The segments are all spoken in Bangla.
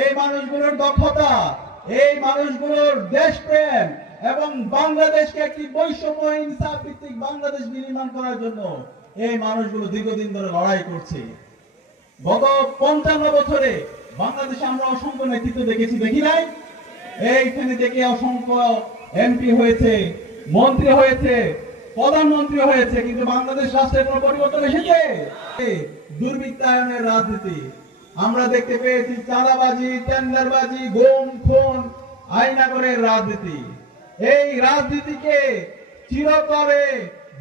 এই মানুষগুলোর দক্ষতা, এই মানুষগুলোর দেশপ্রেম এবং বাংলাদেশকে একটি বৈষম্যহীন ইনসাফ ভিত্তিক বাংলাদেশ বিনির্মাণ করার জন্য এই মানুষগুলো দীর্ঘদিন ধরে লড়াই করছে। গত 55 বছরে বাংলাদেশে আমরা অসংখ্য নেতৃত্ব দেখেছি, দেখি নাই? এইখানে দেখে অসংখ্য এমপি হয়েছে, মন্ত্রী হয়েছে, প্রধানমন্ত্রী হয়েছে, কিন্তু বাংলাদেশ রাষ্ট্রের কোন পরিবর্তন এসেছে? দুর্বৃত্তায়নের রাজনীতি আমরা দেখতে পেয়েছি, চাঁদাবাজি, টেন্ডারবাজি, গুম খুন, আইনাগরের রাজনীতি। এই রাজনীতিকে চিরতরে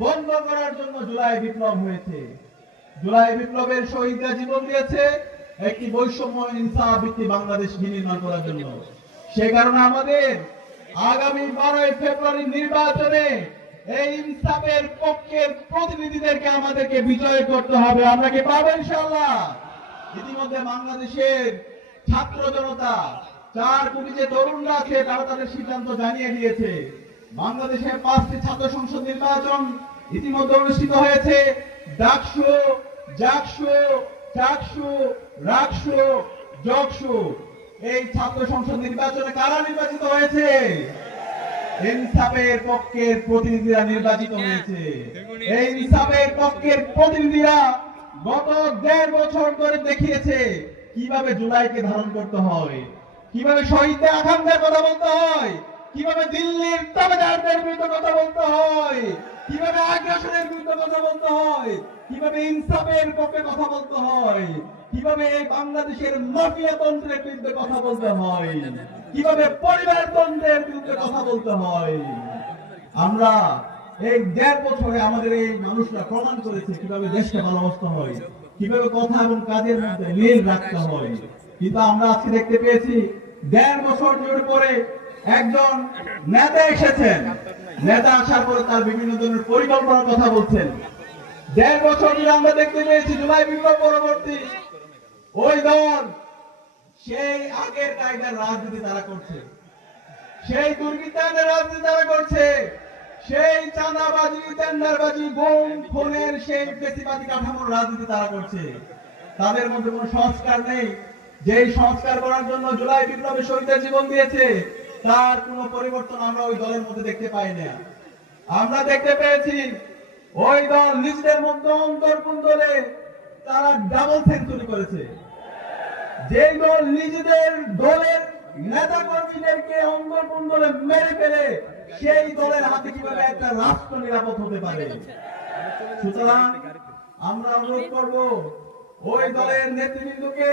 বন্ধ করার জন্য জুলাই বিপ্লব হয়েছে। জুলাই বিপ্লবের শহীদরা জীবন দিয়েছে একটি বৈষম্যহীন ইনসাফ ভিত্তিক বাংলাদেশ বিনির্মাণ করার জন্য। সে কারণে আমাদের আগামী 12 ফেব্রুয়ারি নির্বাচনে এই ইনসাফের পক্ষের প্রতিনিধিদেরকে আমাদেরকে বিজয় করতে হবে। আমরা কি পাবো ইনশাআল্লাহ? ইতিমধ্যে বাংলাদেশের ছাত্র জনতা, 4 কোটি যে তরুণরা আছে, তারা তাদের সিদ্ধান্ত জানিয়ে দিয়েছে। বাংলাদেশে 5টি ছাত্র সংসদ নির্বাচন ইতিমধ্যে অনুষ্ঠিত হয়েছে। ডাকসু, জাকসু, চাকসু, রাকসু, জকসু। এই ছাত্র সংসদ নির্বাচনে কারা নির্বাচিত হয়েছে? ইনসাফের পক্ষের প্রতিনিধিরা নির্বাচিত হয়েছে। এই ইনসাফের পক্ষের প্রতিনিধিরা গত 1.5 বছর ধরে দেখিয়েছে কিভাবে জুলাইকে ধারণ করতে হয়, কিভাবে শহীদদের আকাঙ্ক্ষার কথা বলতে হয়, কিভাবে দিল্লির তাবেদারদের বিরুদ্ধে কথা বলতে হয়, কিভাবে আগ্রাসনের বিরুদ্ধে কথা বলতে হয়, কিভাবে ইনসাফের পক্ষে কথা বলতে হয়, কিভাবে এই বাংলাদেশের মাফিয়া তন্ত্রের বিরুদ্ধে কথা বলতে হয়, কিভাবে পরিবারতন্ত্রের বিরুদ্ধে কথা বলতে হয়। আমরা এই 1.5 বছরে আমাদের এই মানুষরা প্রমাণ করেছে কিভাবে দেশকে ভালোবাসতে হয়, কিভাবে কথা এবং কাজের মধ্যে মিল রাখতে হয়। কিন্তু আমরা আজকে দেখতে পেয়েছি 1.5 বছর জুড়ে পরে একজন নেতা এসেছেন, নেতা আসার পরে তার বিভিন্ন ধরনের পরিকল্পনার কথা বলছেন। 1.5 বছর ধরে আমরা দেখতে পেয়েছি জুলাই বিপ্লব পরবর্তী ওই দল সেই আগের কায়দার রাজনীতি তারা করছে, সেই দুর্বৃত্তায়নের রাজনীতি তারা করছে, সেই চাঁদাবাজি, টেন্ডারবাজি, গুম খুনের সেই বেশিবাদী কাঠামোর রাজনীতি তারা করছে। তাদের মধ্যে কোনো সংস্কার নেই। যেই সংস্কার করার জন্য জুলাই বিপ্লবে শহীদদের জীবন দিয়েছে, তার কোনো পরিবর্তন আমরা ওই দলের মধ্যে দেখতে পাই না। আমরা দেখতে পেয়েছি ওই দল নিজেদের মধ্যে অন্তর্কুণ্ডলে তারা ডাবল সেঞ্চুরি করেছে। যেই দল নিজেদের দলের নেতা কর্মীদেরকে অন্তর্কুণ্ডলে মেরে ফেলে, সেই দলের হাতে কিভাবে একটা রাষ্ট্র নিরাপদ হতে পারে? সুতরাং আমরা অনুরোধ করব ওই দলের নেতৃবৃন্দকে